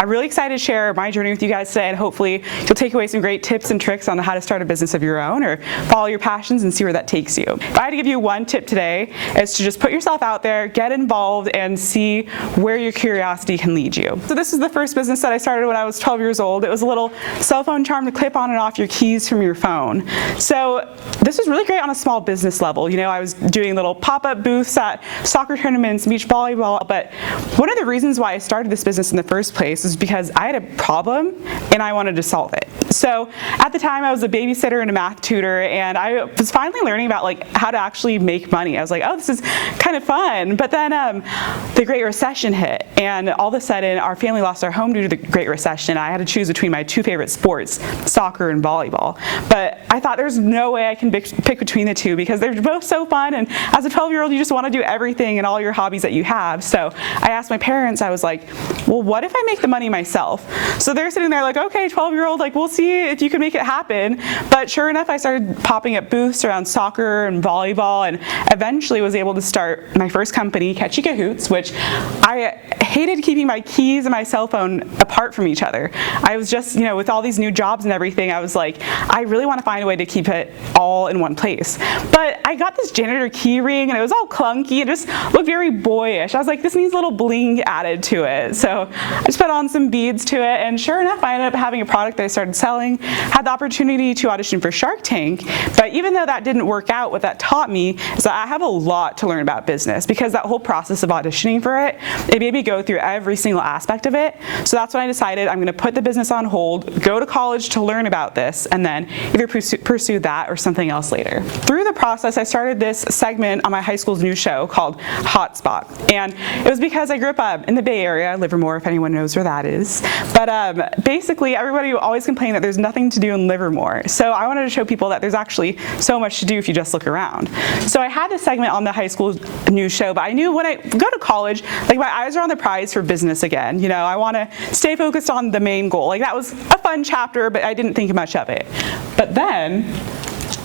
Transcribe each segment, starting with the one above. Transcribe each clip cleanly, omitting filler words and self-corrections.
I'm really excited to share my journey with you guys today, and hopefully you'll take away some great tips and tricks on how to start a business of your own or follow your passions and see where that takes you. If I had to give you one tip today, it's to just put yourself out there, get involved, and see where your curiosity can lead you. So this is the first business that I started when I was 12 years old. It was a little cell phone charm to clip on and off your keys from your phone. So this was really great on a small business level. You know, I was doing little pop-up booths at soccer tournaments, beach volleyball, but one of the reasons why I started this business in the first place is because I had a problem and I wanted to solve it. So at the time I was a babysitter and a math tutor, and I was finally learning about like how to actually make money. I was like, oh, this is kind of fun. But then the Great Recession hit, and all of a sudden our family lost our home due to the Great Recession. I had to choose between my two favorite sports, soccer and volleyball. But I thought there's no way I can pick between the two because they're both so fun, and as a 12-year-old you just want to do everything and all your hobbies that you have. So I asked my parents, I was like, well, what if I make the money myself? So they're sitting there like, okay, 12-year-old, like, we'll see if you can make it happen. But sure enough, I started popping up booths around soccer and volleyball, and eventually was able to start my first company, Catchy Cahoots, which I hated keeping my keys and my cell phone apart from each other. I was just, you know, with all these new jobs and everything, I was like, I really want to find a way to keep it all in one place. But I got this janitor key ring and it was all clunky. It just looked very boyish. I was like, this needs a little bling added to it. So I just put on some beads to it, and sure enough, I ended up having a product that I started selling. Had the opportunity to audition for Shark Tank, but even though that didn't work out, what that taught me is that I have a lot to learn about business, because that whole process of auditioning for it made me go through every single aspect of it. So that's when I decided I'm going to put the business on hold, go to college to learn about this, and then either pursue that or something else later. Through the process, I started this segment on my high school's news show called Hotspot, and it was because I grew up in the Bay Area, Livermore, if anyone knows where that is. But basically, everybody always complained that there's nothing to do in Livermore. So I wanted to show people that there's actually so much to do if you just look around. So I had this segment on the high school news show, but I knew when I go to college, like, my eyes are on the prize for business again. You know, I want to stay focused on the main goal. Like, that was a fun chapter, but I didn't think much of it. But then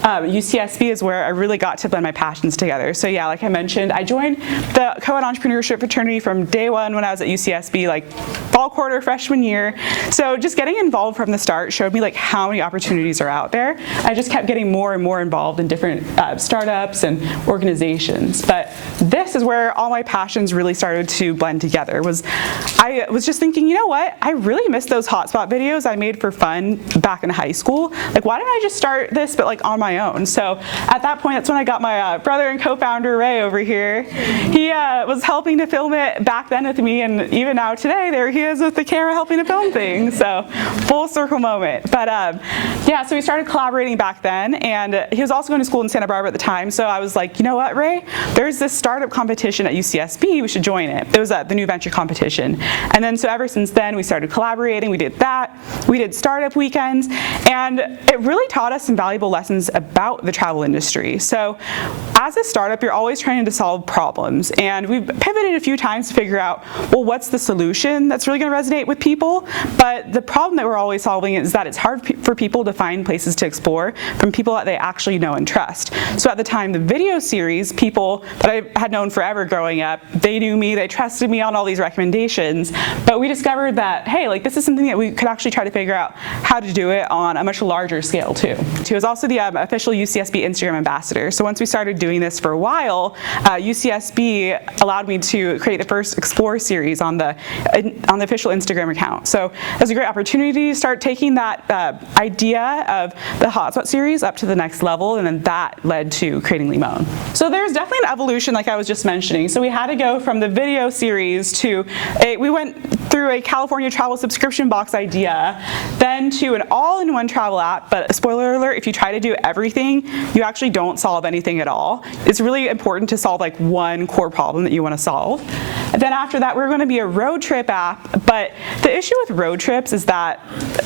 UCSB is where I really got to blend my passions together. So yeah, like I mentioned, I joined the co-ed entrepreneurship fraternity from day one when I was at UCSB, like fall quarter freshman year. So just getting involved from the start showed me like how many opportunities are out there. I just kept getting more and more involved in different startups and organizations. But this is where all my passions really started to blend together. I was just thinking, you know what? I really miss those hotspot videos I made for fun back in high school. Like, why didn't I just start this, but like on my own? So at that point, that's when I got my brother and co-founder Ray over here. He was helping to film it back then with me, and even now today, there he is with the camera helping to film things. So full circle moment. But yeah, so we started collaborating back then, and he was also going to school in Santa Barbara at the time. So I was like, you know what, Ray? There's this startup competition at UCSB. We should join it. It was the new venture competition. And then so ever since then, we started collaborating. We did that. We did startup weekends, and it really taught us some valuable lessons about the travel industry. So as a startup, you're always trying to solve problems, and we've pivoted a few times to figure out, well, what's the solution that's really going to resonate with people? But the problem that we're always solving is that it's hard for people to find places to explore from people that they actually know and trust. So at the time, the video series, people that I had known forever growing up, they knew me, they trusted me on all these recommendations, but we discovered that, hey, like, this is something that we could actually try to figure out how to do it on a much larger scale too. He was also the official UCSB Instagram ambassador. So once we started doing this for a while, UCSB allowed me to create the first Explore series on the official Instagram account. So it was a great opportunity to start taking that idea of the Hotspot series up to the next level, and then that led to creating Limon. So there's definitely an evolution, like I was just mentioning. So we had to go from the video series to we went through a California travel subscription box idea, then to an all-in-one travel app. But spoiler alert, if you try to do everything, you actually don't solve anything at all. It's really important to solve like one core problem that you want to solve. And then after that, we're going to be a road trip app. But the issue with road trips is that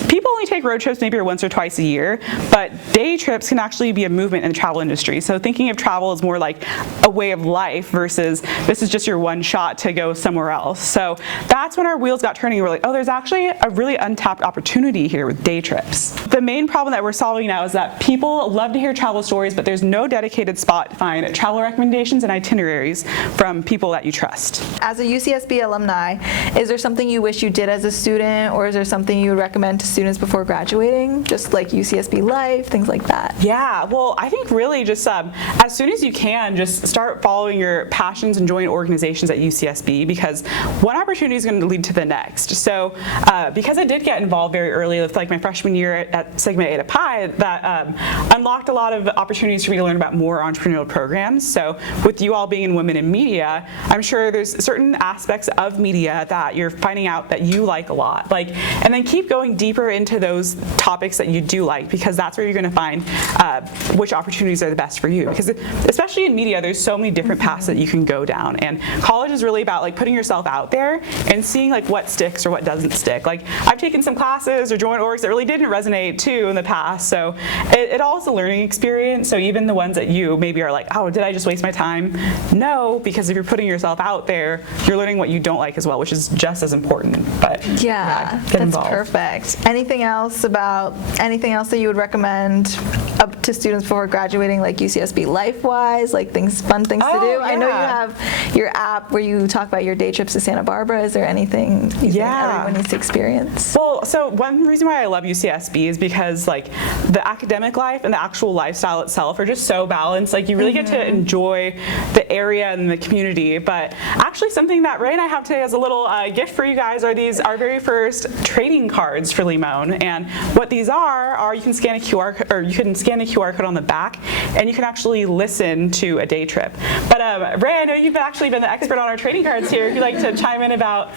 people only take road trips maybe once or twice a year, but day trips can actually be a movement in the travel industry. So thinking of travel as more like a way of life versus this is just your one shot to go somewhere else. So that's when our wheels got turning. We're like, oh, there's actually a really untapped opportunity here with day trips. The main problem that we're solving now is that people love to hear travel stories, but there's no dedicated spot find travel recommendations and itineraries from people that you trust. As a UCSB alumni, is there something you wish you did as a student, or is there something you would recommend to students before graduating? Just like UCSB life, things like that. Yeah, well, I think really just as soon as you can, just start following your passions and join organizations at UCSB, because one opportunity is going to lead to the next. So because I did get involved very early with like my freshman year at Sigma Eta Pi, that unlocked a lot of opportunities for me to learn about more entrepreneurial programs. So with you all being in Women in Media, I'm sure there's certain aspects of media that you're finding out that you like a lot. And then keep going deeper into those topics that you do like, because that's where you're going to find which opportunities are the best for you. Because especially in media, there's so many different paths that you can go down. And college is really about like putting yourself out there and seeing like what sticks or what doesn't stick. Like I've taken some classes or joined orgs that really didn't resonate too in the past. So it all is a learning experience. So even the ones that you maybe are like, oh, did I just waste my time? No, because if you're putting yourself out there, you're learning what you don't like as well, which is just as important. But yeah, get that's involved. Perfect. Anything else that you would recommend up to students before graduating, like UCSB life-wise, like fun things to do? Yeah. I know you have your app where you talk about your day trips to Santa Barbara. Is there anything you think everyone needs to experience? Well, so one reason why I love UCSB is because like the academic life and the actual lifestyle itself are just so balanced. Like you really get to enjoy the area and the community. But actually something that Ray and I have today as a little gift for you guys are our very first trading cards for Limon. And what these are you can scan a QR code on the back, and you can actually listen to a day trip. But Ray, I know you've actually been the expert on our trading cards here. If you'd like to chime in about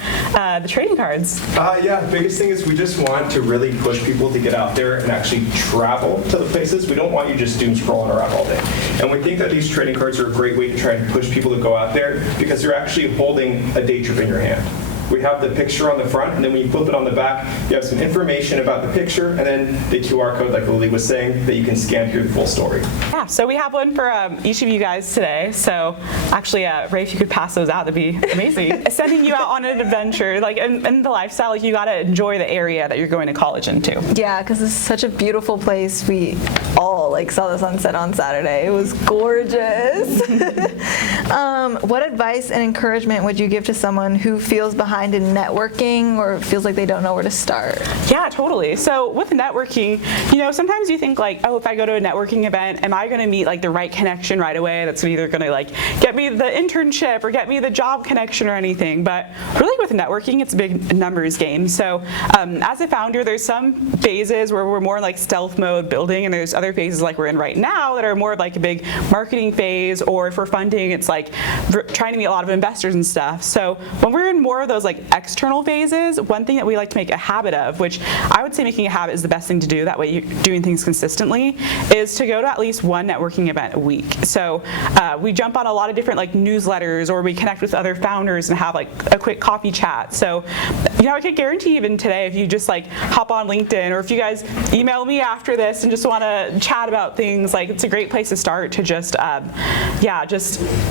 the trading cards. Yeah, the biggest thing is we just want to really push people to get out there and actually travel to the places. We don't want you just doom scrolling around all day. And we think that these trading cards are a great way to try and push people to go out there, because you're actually holding a day trip in your hand. We have the picture on the front, and then when you flip it on the back, you have some information about the picture, and then the QR code, like Lily was saying, that you can scan to hear the full story. Yeah, so we have one for each of you guys today. So actually, Ray, if you could pass those out, that'd be amazing. Sending you out on an adventure, like in the lifestyle, like you gotta enjoy the area that you're going to college into. Yeah, because it's such a beautiful place. We all saw the sunset on Saturday. It was gorgeous. What advice and encouragement would you give to someone who feels behind in networking or feels like they don't know where to start? Yeah, totally. So with networking, sometimes you think like, oh, if I go to a networking event, am I going to meet like the right connection right away that's either going to like get me the internship or get me the job connection or anything? But really with networking, it's a big numbers game. So as a founder, there's some phases where we're more like stealth mode building, and there's other phases like we're in right now that are more of like a big marketing phase, or if we're funding, it's like trying to meet a lot of investors and stuff. So when we're in more of those like external phases, one thing that we like to make a habit of, which I would say making a habit is the best thing to do, that way you're doing things consistently, is to go to at least one networking event a week. So we jump on a lot of different like newsletters, or we connect with other founders and have like a quick coffee chat. So I could guarantee even today, if you just like hop on LinkedIn, or if you guys email me after this and just want to chat about things, like it's a great place to start to just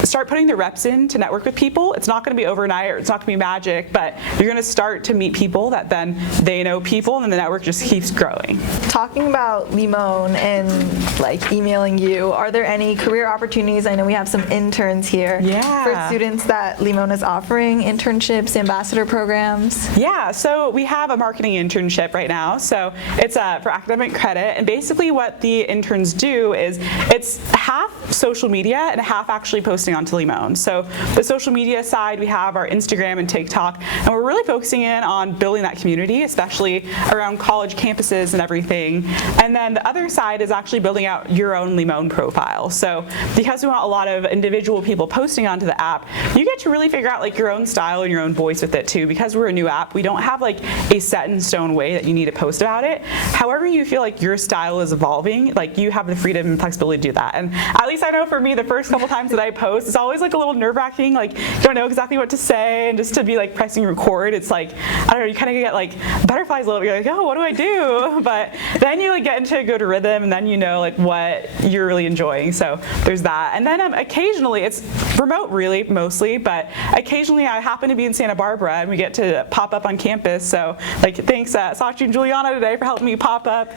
start putting the reps in to network with people. It's not going to be overnight, or it's not going to be magic, but you're going to start to meet people that then they know people, and then the network just keeps growing. Talking about Limon and like emailing you, are there any career opportunities? I know we have some interns here. Yeah. For students that Limon is offering, internships, ambassador programs. Yeah, so we have a marketing internship right now. So it's for academic credit, and basically what the interns do is it's half social media and half actually posting onto Limon. So the social media side, we have our Instagram and TikTok, and we're really focusing in on building that community, especially around college campuses and everything. And then the other side is actually building out your own Limon profile. So because we want a lot of individual people posting onto the app, you get to really figure out like your own style and your own voice with it too. Because we're a new app, we don't have like a set in stone way that you need to post about it. However you feel like your style is evolving, like you have the freedom and flexibility to do that. And at least I know for me, the first couple times that I post, it's always like a little nerve-wracking, like you don't know exactly what to say, and just to be like pressing record, it's like, I don't know, you kind of get like butterflies a little bit. You're like, oh, what do I do? But then you like get into a good rhythm, and then you know like what you're really enjoying. So there's that. And then occasionally, it's remote really mostly, but occasionally I happen to be in Santa Barbara and we get to pop up on campus. So like thanks Sachi and Juliana today for helping me pop up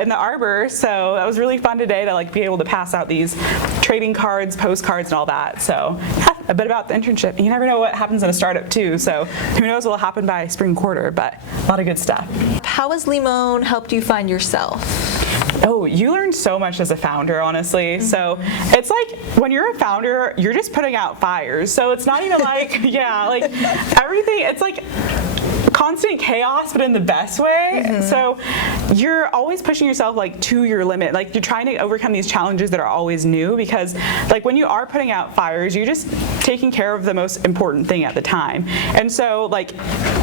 in the Arbor. So that was really fun today to like be able to pass out these trading cards, postcards, and all that. So yeah, a bit about the internship. You never know what happens in a startup too. So who knows what will happen by spring quarter, but a lot of good stuff. How has Limon helped you find yourself? Oh, you learn so much as a founder, honestly. So it's like when you're a founder, you're just putting out fires. So it's not even like, yeah, like everything, it's like constant chaos, but in the best way. So you're always pushing yourself like to your limit. Like you're trying to overcome these challenges that are always new, because like when you are putting out fires, you're just taking care of the most important thing at the time. And so like,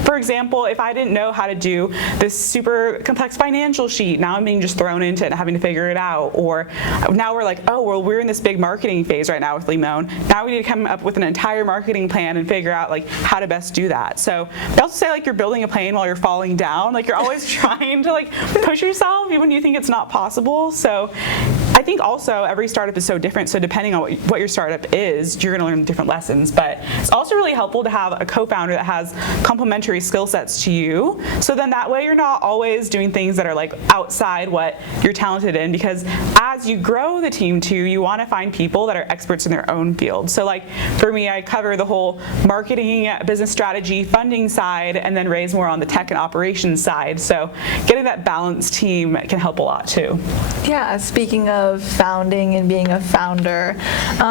for example, if I didn't know how to do this super complex financial sheet, now I'm being just thrown into it and having to figure it out. Or now we're like, oh, well, we're in this big marketing phase right now with Limon. Now we need to come up with an entire marketing plan and figure out like how to best do that. So I also say like you're building a plane while you're falling down. Like you're always trying to like push yourself even when you think it's not possible. So I think also every startup is so different. So depending on what your startup is, you're going to learn different lessons. But it's also really helpful to have a co-founder that has complementary skill sets to you. So then that way you're not always doing things that are like outside what you're talented in, because as you grow the team too, you want to find people that are experts in their own field. So like for me, I cover the whole marketing, business strategy, funding side, and then Ray's more on the tech and operations side. So getting that balanced team can help a lot too. Yeah, speaking of founding and being a founder,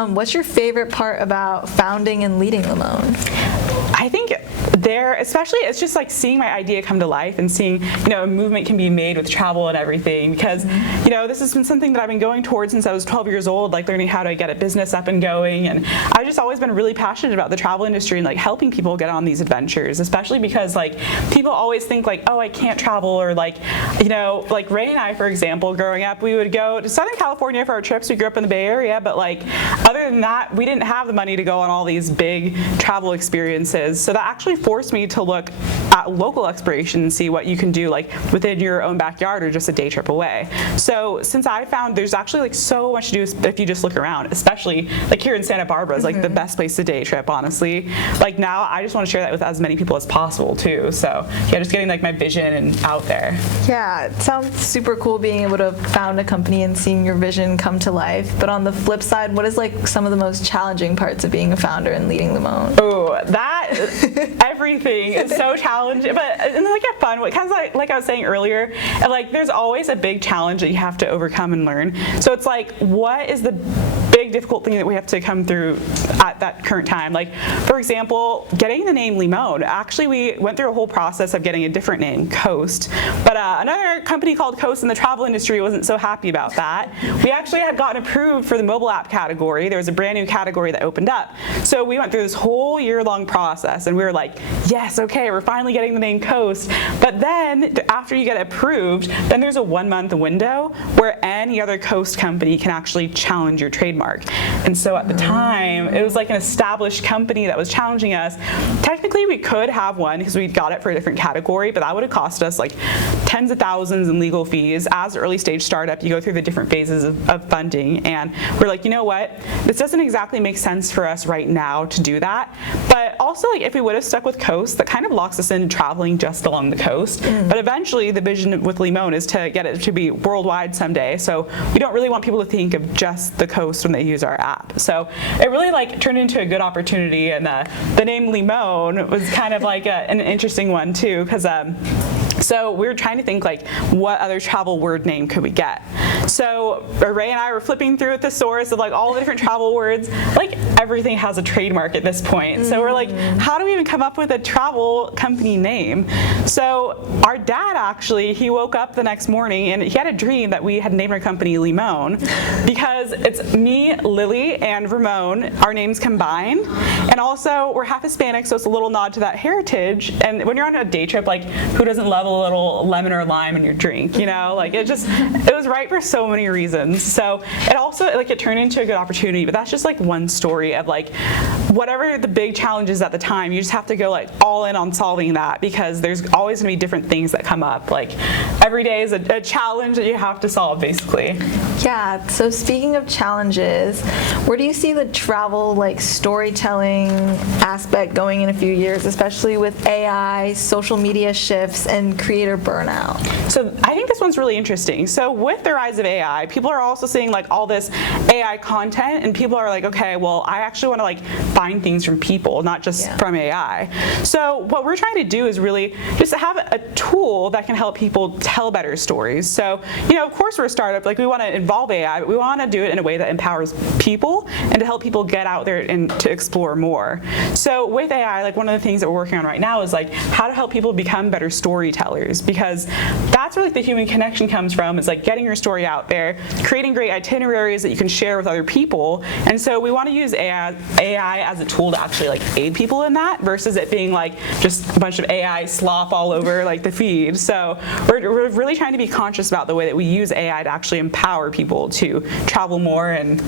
what's your favorite part about founding and leading Limon? I think especially it's just like seeing my idea come to life and seeing, you know, a movement can be made with travel and everything, because, you know, this has been something that I've been going towards since I was 12 years old, like learning how to get a business up and going. And I've just always been really passionate about the travel industry and like helping people get on these adventures, especially because like people always think like, oh, I can't travel, or like, you know, like Ray and I, for example, growing up, we would go to Southern California for our trips. We grew up in the Bay Area, but like other than that, we didn't have the money to go on all these big travel experiences. So that actually forced me to look at local exploration and see what you can do like within your own backyard or just a day trip away. So since I found there's actually like so much to do if you just look around, especially like here in Santa Barbara is like the best place to day trip, honestly. Like now I just want to share that with as many people as possible too. So yeah, just getting like my vision and out there. Yeah, it sounds super cool being able to found a company and seeing your vision come to life. But on the flip side, what is like some of the most challenging parts of being a founder and leading Limon? Oh, that everything is so challenging, but and like a fun way. Kind of like I was saying earlier, and like there's always a big challenge that you have to overcome and learn. So it's like, what is the big difficult thing that we have to come through at that current time? Like for example, getting the name Limon. Actually, we went through a whole process of getting a different name, Coast. But another company called Coast in the travel industry wasn't so happy about that. We actually had gotten approved for the mobile app category. There was a brand new category that opened up. So we went through this whole year-long process, and we were like, yes, okay, we're finally getting the name Coast. But then after you get approved, then there's a 1-month window where any other Coast company can actually challenge your trademark. And so at the time, it was like an established company that was challenging us. Technically, we could have one because we got it for a different category, but that would have cost us like tens of thousands in legal fees. As an early stage startup, you go through the different phases of funding, and we're like, you know what? This doesn't exactly make sense for us right now to do that. But also, like if we would have stuck with Coast, that kind of locks us into traveling just along the coast. But eventually, the vision with Limon is to get it to be worldwide someday. So we don't really want people to think of just the coast when they use our app. So it really like turned into a good opportunity, and the name Limon was kind of like an interesting one too, because so we were trying to think like, what other travel word name could we get? So Ray and I were flipping through a thesaurus of like all the different travel words. Like everything has a trademark at this point. So we're like, how do we even come up with a travel company name? So our dad actually, he woke up the next morning and he had a dream that we had named our company Limon, because it's me, Lily, and Ramon, our names combined. And also we're half Hispanic, so it's a little nod to that heritage. And when you're on a day trip, like who doesn't love a little lemon or lime in your drink, you know? Like it was right for so many reasons. So it also, like it turned into a good opportunity, but that's just like one story of like whatever the big challenge is at the time, you just have to go like all in on solving that, because there's always going to be different things that come up. Like every day is a challenge that you have to solve, basically. Yeah, so speaking of challenges, where do you see the travel like storytelling aspect going in a few years, especially with AI, social media shifts, and creator burnout? So I think this one's really interesting. So with the rise of AI, people are also seeing like all this AI content, and people are like, okay, well, I actually want to like find things from people, not just from AI. So what we're trying to do is really just have a tool that can help people tell better stories. So, of course we're a startup, like we want to involve AI, but we want to do it in a way that empowers people and to help people get out there and to explore more. So with AI, like one of the things that we're working on right now is like how to help people become better storytellers, because that's where like the human connection comes from, is like getting your story out there, creating great itineraries that you can share with other people. And so we want to use AI as a tool to actually like aid people in that, versus it being like just a bunch of AI slop all over like the feed. So we're really trying to be conscious about the way that we use AI to actually empower people to travel more and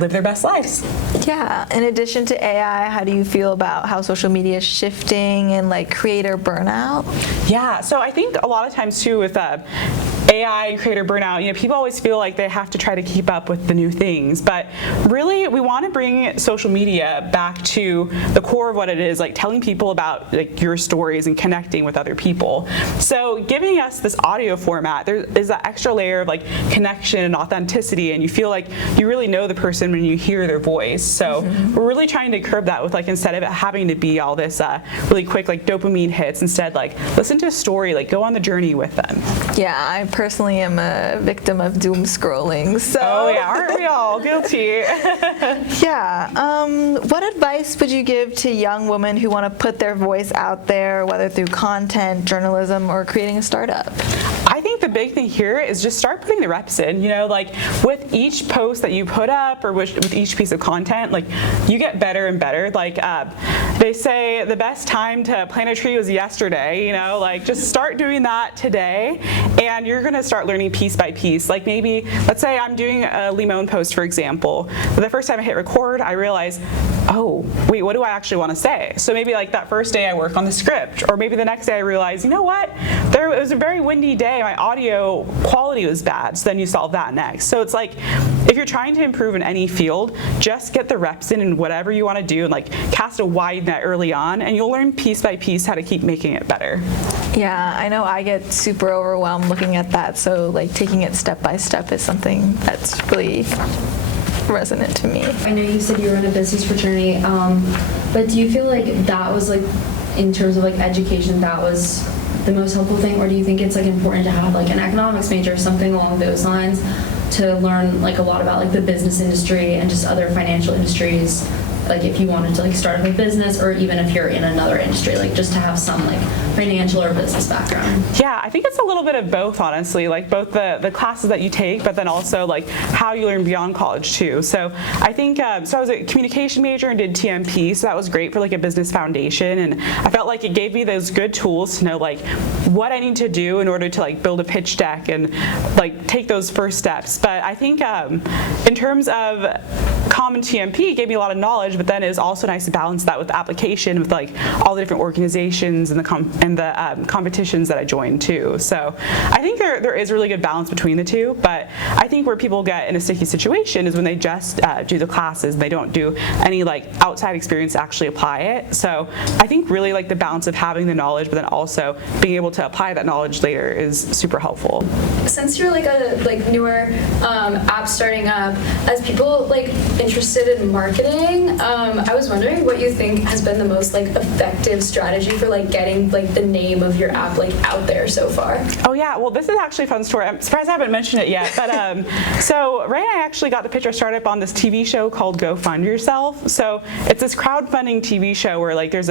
live their best lives. Yeah, in addition to AI, how do you feel about how social media is shifting and like creator burnout? Yeah, so I think a lot of times too with AI and creator burnout, people always feel like they have to try to keep up with the new things, but really we want to bring social media back to the core of what it is, like telling people about like your stories and connecting with other people. So giving us this audio format, there is that extra layer of like connection and authenticity, and you feel like you really know the person when you hear their voice. So we're really trying to curb that with like, instead of it having to be all this really quick like dopamine hits, instead like listen to a story, like go on the journey with them. Yeah, I personally am a victim of doom scrolling. So. Oh yeah, aren't we all guilty? Yeah. What advice would you give to young women who want to put their voice out there, whether through content, journalism, or creating a startup? I think the big thing here is just start putting the reps in. Like with each post that you put up or with each piece of content, like you get better and better. Like they say the best time to plant a tree was yesterday, like just start doing that today, and you're going to start learning piece by piece. Like maybe, let's say I'm doing a Limon post, for example. But the first time I hit record, I realized, oh, wait, what do I actually want to say? So maybe like that first day I work on the script, or maybe the next day I realize, you know what? It was a very windy day. My audio quality was bad. So then you solve that next. So it's like, if you're trying to improve in any field, just get the reps in whatever you want to do, and like cast a wide net early on, and you'll learn piece by piece how to keep making it better. Yeah, I know I get super overwhelmed looking at that. So like taking it step by step is something that's really resonant to me. I know you said you were in a business fraternity, but do you feel like that was like, in terms of like education, that was the most helpful thing, or do you think it's like important to have like an economics major or something along those lines to learn like a lot about like the business industry and just other financial industries, like if you wanted to like start a business, or even if you're in another industry, like just to have some like financial or business background? Yeah, I think it's a little bit of both, honestly, like both the classes that you take, but then also like how you learn beyond college too. So I think, so I was a communication major and did TMP, so that was great for like a business foundation, and I felt like it gave me those good tools to know like what I need to do in order to like build a pitch deck and like take those first steps. But I think in terms of common TMP, it gave me a lot of knowledge, but then it was also nice to balance that with the application, with like all the different organizations and the competitions that I joined too. So I think there is a really good balance between the two, but I think where people get in a sticky situation is when they just do the classes and they don't do any like outside experience to actually apply it. So I think really like the balance of having the knowledge, but then also being able to apply that knowledge later is super helpful. Since you're like a newer app starting up, as people like interested in marketing, I was wondering what you think has been the most like effective strategy for like getting like the name of your app like out there so far. Oh yeah, well this is actually a fun story. I'm surprised I haven't mentioned it yet, but so Ray and I actually got to pitch our startup on this TV show called Go Fund Yourself. So it's this crowdfunding TV show where like there's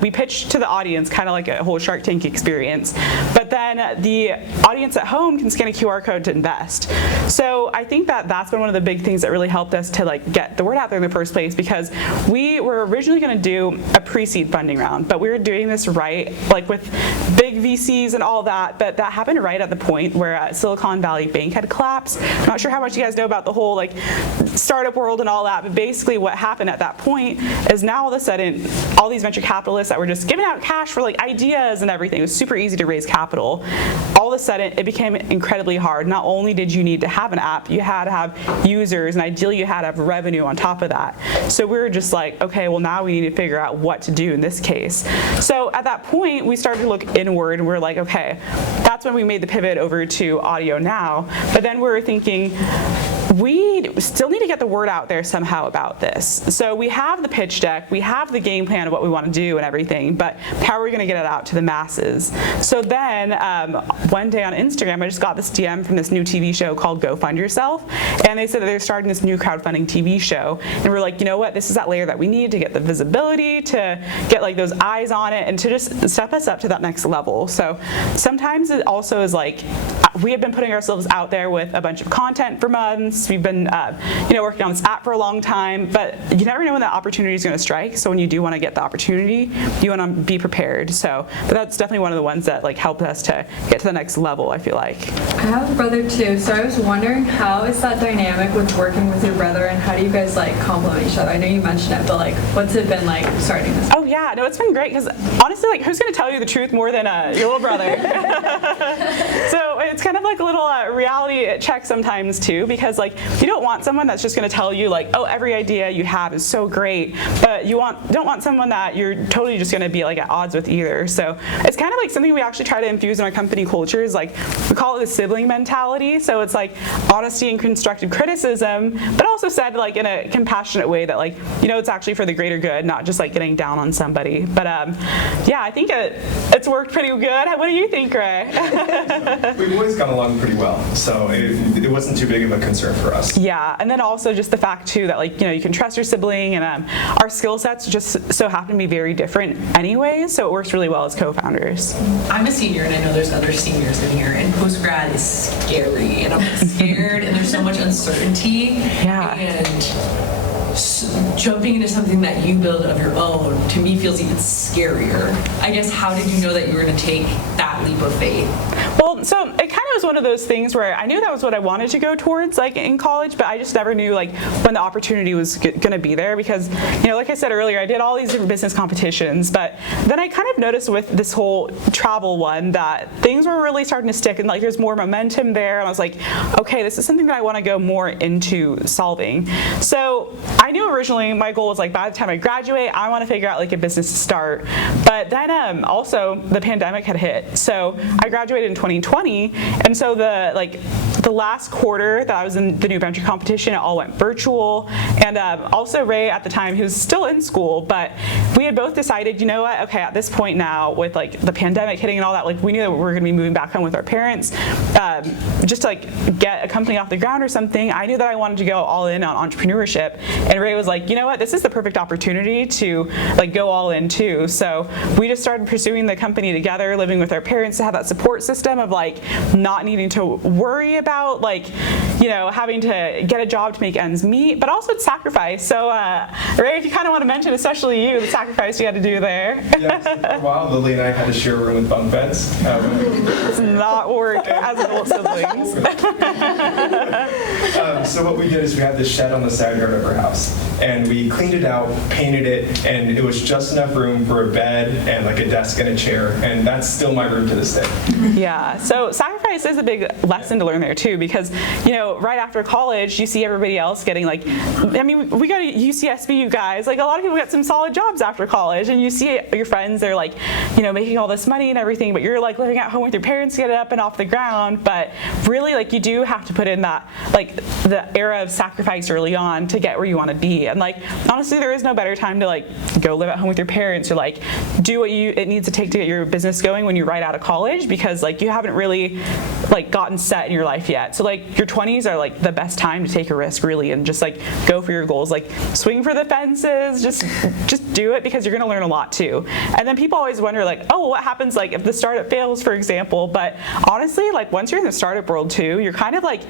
we pitch to the audience kind of like a whole Shark Tank experience, but then the audience at home can scan a QR code to invest. So I think that's been one of the big things that really helped us to like get the word out there in the first place, because we were originally going to do a pre-seed funding round, but we were doing this right, like with big VCs and all that, but that happened right at the point where Silicon Valley Bank had collapsed. I'm not sure how much you guys know about the whole like startup world and all that, but basically what happened at that point is now all of a sudden all these venture capitalists that were just giving out cash for like ideas and everything, it was super easy to raise capital. All of a sudden it became incredibly hard. Not only did you need to have an app, you had to have users, and ideally you had to have revenue on top of that. So we were just like, okay, well now we need to figure out what to do in this case. So at that point we started to look inward, and we're like, okay, that's when we made the pivot over to audio now. But then we were thinking, we still need to get the word out there somehow about this. So we have the pitch deck, we have the game plan of what we want to do and everything, but how are we going to get it out to the masses? So then one day on Instagram, I just got this DM from this new TV show called Go Fund Yourself, and they said that they're starting this new crowdfunding TV show, and we're like, you know what, this is that layer that we need to get the visibility, to get like those eyes on it, and to just step us up to that next level. So sometimes it also is like, we have been putting ourselves out there with a bunch of content for months. We've been working on this app for a long time, but you never know when that opportunity is going to strike. So when you do want to get the opportunity, you want to be prepared. So, but that's definitely one of the ones that like helped us to get to the next level, I feel like. I have a brother too, so I was wondering, how is that dynamic with working with your brother, and how do you guys like complement each other? I know you mentioned it, but like, what's it been like starting this? Oh yeah, no, it's been great, because honestly, like, who's going to tell you the truth more than your little brother? So it's kind of like a little reality check sometimes too, because like you don't want someone that's just going to tell you like, oh, every idea you have is so great, but you don't want someone that you're totally just going to be like at odds with either. So it's kind of like something we actually try to infuse in our company culture, is like, we call it the sibling mentality. So it's like honesty and constructive criticism, but also said like in a compassionate way that like, it's actually for the greater good, not just like getting down on somebody. But yeah, I think it's worked pretty good. What do you think, Ray? We've always gone along pretty well, so it wasn't too big of a concern for us. Yeah, and then also just the fact too that like, you can trust your sibling, and our skill sets just so happen to be very different anyway, so it works really well as co-founders. I'm a senior, and I know there's other seniors in here, and post-grad is scary, and I'm scared, and there's so much uncertainty. Yeah. And jumping into something that you build of your own, to me, feels even scarier. I guess, how did you know that you were going to take that leap of faith? Well, so it kind of was one of those things where I knew that was what I wanted to go towards, like in college, but I just never knew like when the opportunity was going to be there, because, like I said earlier, I did all these different business competitions, but then I kind of noticed with this whole travel one that things were really starting to stick, and like there's more momentum there, and I was like, okay, this is something that I want to go more into solving. So I knew originally my goal was like, by the time I graduate, I want to figure out like a business to start. But then also the pandemic had hit. So I graduated in 2020, and so the last quarter that I was in the new venture competition, it all went virtual. And also Ray at the time, he was still in school, but we had both decided, you know what, okay, at this point now with like the pandemic hitting and all that, like we knew that we were going to be moving back home with our parents, just to like get a company off the ground or something. I knew that I wanted to go all in on entrepreneurship, and Ray was like, you know what, this is the perfect opportunity to like go all in too. So we just started pursuing the company together, living with our parents, to have that support system of like not needing to worry about like, having to get a job to make ends meet, but also it's sacrifice. So Ray, if you kind of want to mention, especially you, the sacrifice you had to do there. Yeah, for a while, Lily and I had to share a room with bunk beds. It's not work as adult siblings. So what we did is we had this shed on the side yard of our house, and we cleaned it out, painted it, and it was just enough room for a bed and like a desk and a chair, and that's still my room to this day. Yeah, so sacrifice is a big lesson to learn there too, because right after college you see everybody else getting like, we got a UCSB, you guys, like a lot of people get some solid jobs after college, and you see your friends, they're like, making all this money and everything, but you're like living at home with your parents to get it up and off the ground. But really, like, you do have to put in that like the era of sacrifice early on to get where you want to be. And like honestly, there is no better time to like go live at home with your parents, or like do what it needs to take to get your business going when you're right out of college, because like you haven't really like gotten set in your life yet. So like your 20s are like the best time to take a risk, really, and just like go for your goals, like swing for the fences, just do it, because you're going to learn a lot too. And then people always wonder like, oh, what happens like if the startup fails, for example. But honestly, like once you're in the startup world too, you're kind of like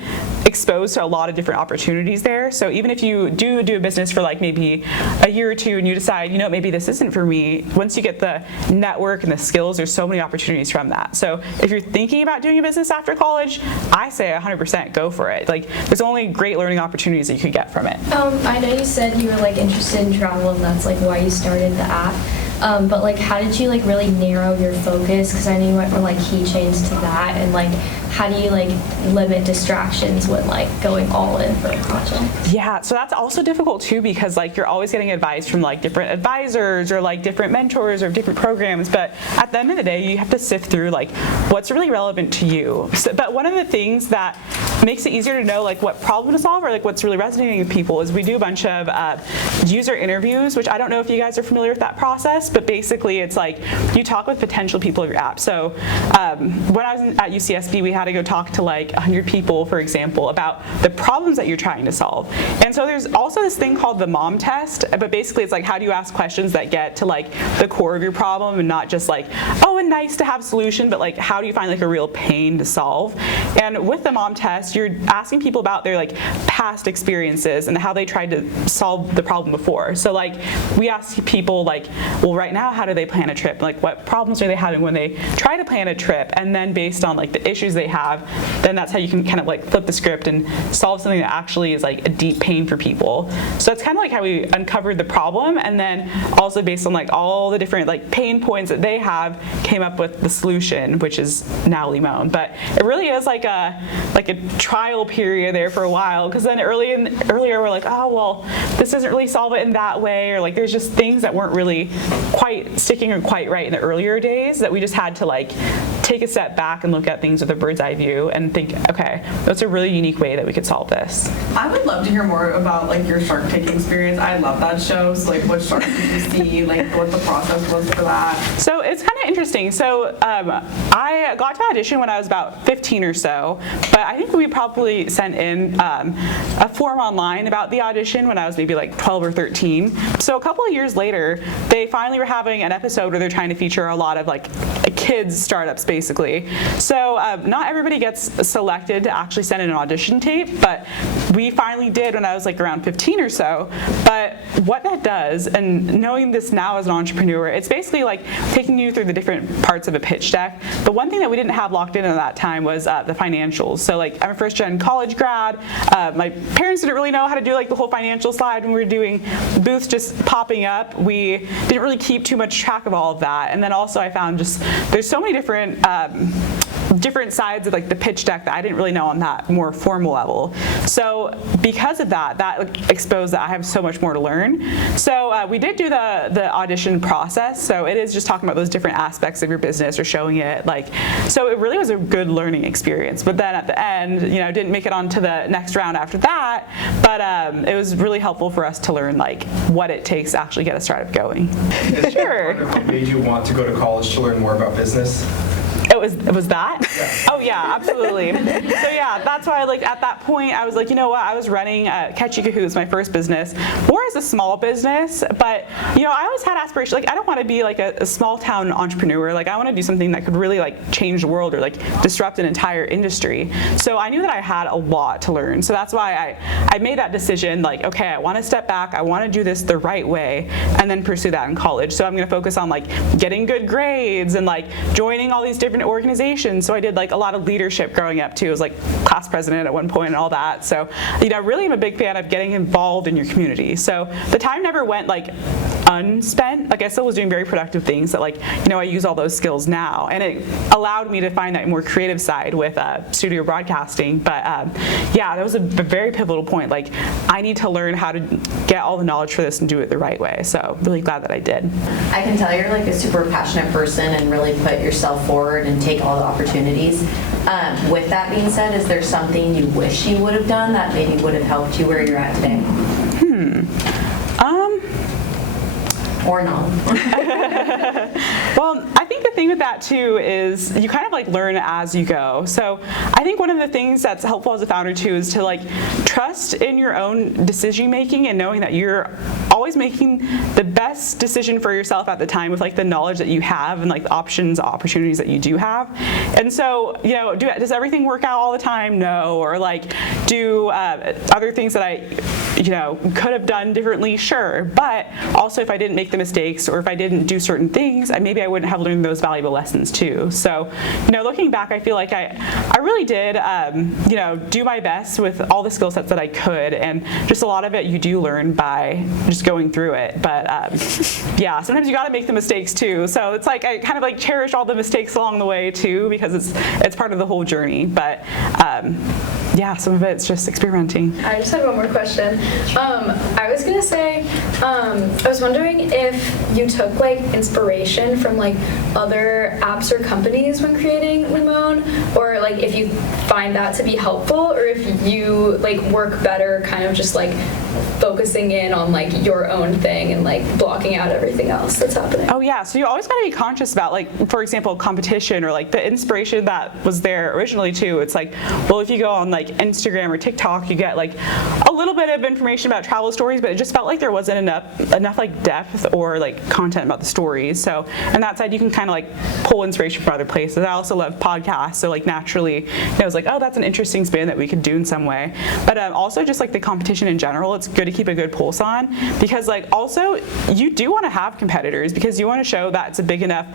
exposed to a lot of different opportunities there. So even if you do a business for like maybe a year or two and you decide, you know, maybe this isn't for me, once you get the network and the skills, there's so many opportunities from that. So if you're thinking about doing a business after college, I say 100% go for it. Like there's only great learning opportunities that you could get from it. I know you said you were like interested in travel and that's like why you started the app. But like how did you like really narrow your focus? Because I know you went from like keychains to that, and like how do you like limit distractions when like going all in for a project? Yeah, so that's also difficult too, because like you're always getting advice from like different advisors or like different mentors or different programs, but at the end of the day you have to sift through like what's really relevant to you. So, but one of the things that makes it easier to know like what problem to solve or like what's really resonating with people is we do a bunch of user interviews, which I don't know if you guys are familiar with that process, but basically it's like you talk with potential people of your app. So when I was at UCSB, we had to go talk to like 100 people, for example, about the problems that you're trying to solve. And so there's also this thing called the mom test, but basically it's like how do you ask questions that get to like the core of your problem and not just like, oh, a nice to have solution, but like how do you find like a real pain to solve? And with the mom test, you're asking people about their like past experiences and how they tried to solve the problem before. So like we ask people like, well, right now, how do they plan a trip? Like what problems are they having when they try to plan a trip? And then based on like the issues they have, then that's how you can kind of like flip the script and solve something that actually is like a deep pain for people. So it's kind of like how we uncovered the problem, and then also based on like all the different like pain points that they have, came up with the solution, which is now Limon. But it really is like a trial period there for a while, because then earlier we're like, oh well, this doesn't really solve it in that way, or like there's just things that weren't really quite sticking or quite right in the earlier days that we just had to like take a step back and look at things with a bird's eye view and think, okay, that's a really unique way that we could solve this. I would love to hear more about like your Shark Tank experience. I love that show. So like what sharks did you see? Like what the process was for that? So it's kind of interesting. So I got to audition when I was about 15 or so, but I think we probably sent in a form online about the audition when I was maybe like 12 or 13. So a couple of years later, they finally were having an episode where they're trying to feature a lot of like kids startups basically. So not everybody gets selected to actually send in an audition tape, but we finally did when I was like around 15 or so. But what that does, and knowing this now as an entrepreneur, it's basically like taking you through the different parts of a pitch deck. The one thing that we didn't have locked in at that time was the financials. So like I'm a first gen college grad. My parents didn't really know how to do like the whole financial slide when we were doing booths just popping up. We didn't really keep too much track of all of that. And then also I found just there's so many different sides of like the pitch deck that I didn't really know on that more formal level. So because of that like, exposed that I have so much more to learn. So we did do the audition process. So it is just talking about those different aspects of your business or showing it like, so it really was a good learning experience. But then at the end, you know, didn't make it on to the next round after that, but it was really helpful for us to learn like what it takes to actually get a startup going. Sure. What made you want to go to college to learn more about business? It was that? Yeah. Oh yeah, absolutely. So yeah, that's why like at that point I was like, you know what, I was running Catchy Kahoots, my first business, more as a small business, but you know, I always had aspirations, like I don't want to be like a small town entrepreneur, like I want to do something that could really like change the world or like disrupt an entire industry. So I knew that I had a lot to learn. So that's why I made that decision, like, okay, I want to step back, I want to do this the right way, and then pursue that in college. So I'm going to focus on like getting good grades and like joining all these different organizations. So I did like a lot of leadership growing up too. I was like class president at one point and all that. So, you know, really I'm a big fan of getting involved in your community. So the time never went like unspent. Like I still was doing very productive things that like, you know, I use all those skills now. And it allowed me to find that more creative side with studio broadcasting. But yeah, that was a very pivotal point. Like I need to learn how to get all the knowledge for this and do it the right way. So really glad that I did. I can tell you're like a super passionate person and really put yourself forward and take all the opportunities. With that being said, is there something you wish you would have done that maybe would have helped you where you're at today? or not. Well, I think the thing with that too is you kind of like learn as you go. So I think one of the things that's helpful as a founder too is to like trust in your own decision making and knowing that you're always making the best decision for yourself at the time with like the knowledge that you have and like the opportunities that you do have. And so, does everything work out all the time? No. Or like, do other things that I could have done differently? Sure. But also if I didn't make the mistakes or if I didn't do certain things, maybe I wouldn't have learned those valuable lessons too. So, looking back, I feel like I really did, do my best with all the skill sets that I could. And just a lot of it you do learn by just going through it. But yeah, sometimes you got to make the mistakes too. So it's like I kind of like cherish all the mistakes along the way too, because it's part of the whole journey. But yeah, some of it's just experimenting. I just had one more question. I was gonna say, I was wondering if you took like inspiration from like other apps or companies when creating Limon, or like if you find that to be helpful, or if you like work better kind of just like focusing in on like your own thing and like blocking out everything else that's happening. Oh yeah, so you always got to be conscious about like, for example, competition or like the inspiration that was there originally too. It's like, well, if you go on like Instagram or TikTok, you get like a little bit of information about travel stories, but it just felt like there wasn't enough like depth or like content about the stories. So on that side, you can kind of like pull inspiration from other places. I also love podcasts, so like naturally, I was like, oh, that's an interesting spin that we could do in some way. But also just like the competition in general, it's good to keep a good pulse on, because like also you do want to have competitors because you want to show that it's a big enough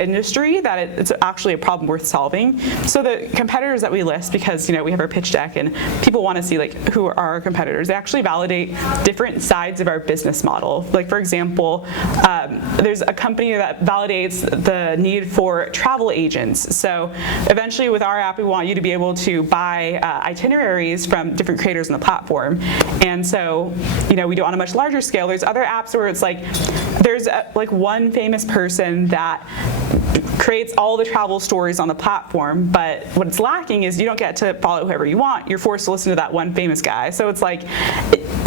industry that it's actually a problem worth solving. So the competitors that we list, because we have our pitch deck and people want to see like who are our competitors, they actually validate different sides of our business model. Like for example, there's a company that validates the need for travel agents. So eventually with our app, we want you to be able to buy itineraries from different creators on the platform. And so we do it on a much larger scale. There's other apps where it's like there's like one famous person that creates all the travel stories on the platform, but what it's lacking is you don't get to follow whoever you want. You're forced to listen to that one famous guy. So it's like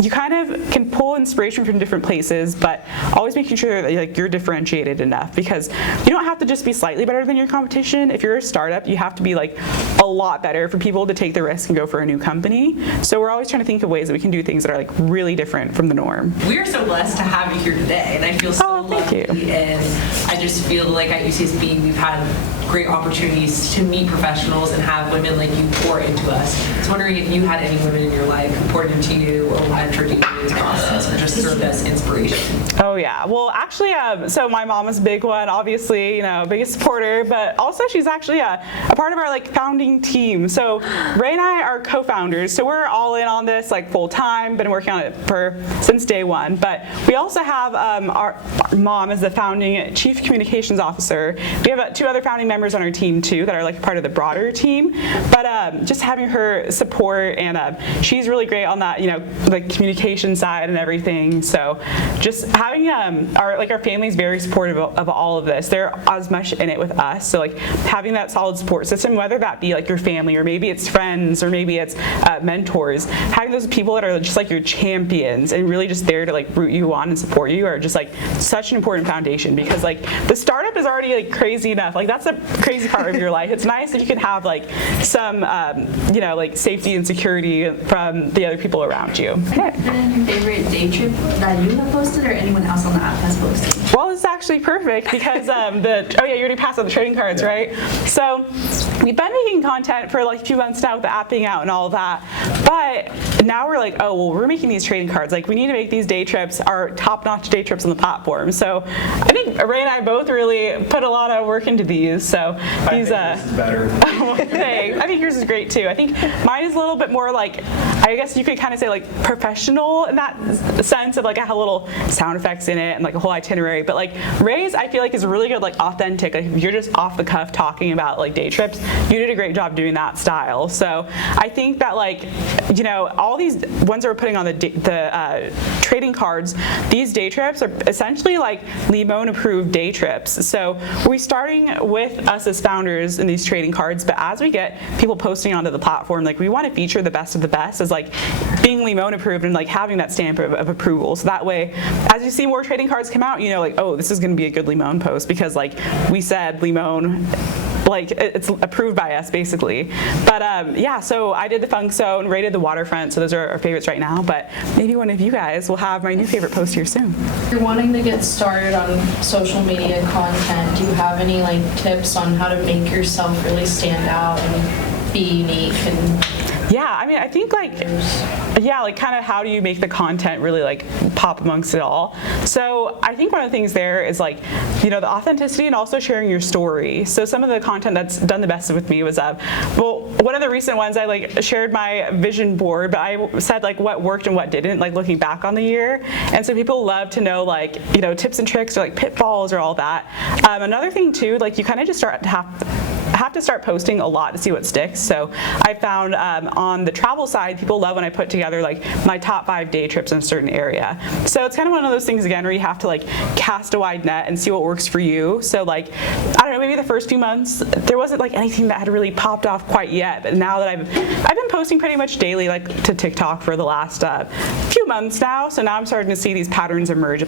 you kind of can pull inspiration from different places, but always making sure that like you're differentiated enough, because you don't have to just be slightly better than your competition. If you're a startup, you have to be like a lot better for people to take the risk and go for a new company. So we're always trying to think of ways that we can do things that are like really different from the norm. We're so blessed to have you here today, and I feel so lucky. And I just feel like at UCSB we've had great opportunities to meet professionals and have women like you pour into us. I was wondering if you had any women in your life who poured into you or mentored you in this process or just served as inspiration. Oh yeah, well actually, so my mom is a big one, obviously, biggest supporter, but also she's actually a part of our like founding team. So Ray and I are co-founders, so we're all in on this like full time, been working on it since day one. But we also have our mom as the founding chief communications officer. We have 2 other founding members on our team too that are like part of the broader team. But just having her support, and she's really great on that, like communication side and everything. So just having our family's very supportive of all of this. They're as much in it with us. So like having that solid support system, whether that be like your family or maybe it's friends or maybe it's mentors, having those people that are just like your champions and really just there to like root you on and support you are just like such an important foundation, because like the startup is already like crazy enough. Like that's a crazy part of your life. It's nice if you can have like some like safety and security from the other people around you. Been your favorite day trip that you have posted or anyone else on the app has posted? Well, it's actually perfect because you already passed on the trading cards, right? So we've been making content for like a few months now with the app being out and all that, but now we're like, oh, well, we're making these trading cards. Like we need to make these day trips our top-notch day trips on the platform. So I think Ray and I both really put a lot of work into these. So these, I think yours is better. Thanks. I think yours is great too. I think mine is a little bit more like, I guess you could kind of say like professional in that sense of like I have little sound effects in it and like a whole itinerary. But like Ray's, I feel like is really good, like authentic. Like if you're just off the cuff talking about like day trips, you did a great job doing that style. So I think that like, you know, all these ones that we're putting on the trading cards, these day trips are essentially like Limon approved day trips. So we're starting with us as founders in these trading cards, but as we get people posting onto the platform, like we want to feature the best of the best as like being Limon approved and like having that stamp of approval. So that way, as you see more trading cards come out, you know, like, oh, this is going to be a good Limon post because like we said Limon, like it's approved by us basically. But yeah, so I did the Funk Zone, rated the waterfront, so those are our favorites right now, but maybe one of you guys will have my new favorite post here soon. If you're wanting to get started on social media content, do you have any like tips on how to make yourself really stand out and be unique? And yeah, I mean, I think like, yeah, like kind of how do you make the content really like pop amongst it all? So I think one of the things there is like, you know, the authenticity and also sharing your story. So some of the content that's done the best with me was, well, one of the recent ones I like shared my vision board, but I said like what worked and what didn't, like looking back on the year. And so people love to know like, you know, tips and tricks or like pitfalls or all that. Another thing too, like you kind of just have to start posting a lot to see what sticks. So I found on the travel side, people love when I put together like my top 5 day trips in a certain area. So it's kind of one of those things again where you have to like cast a wide net and see what works for you. So like, I don't know, maybe the first few months there wasn't like anything that had really popped off quite yet. But now that I've been posting pretty much daily like to TikTok for the last few months now. So now I'm starting to see these patterns emerge.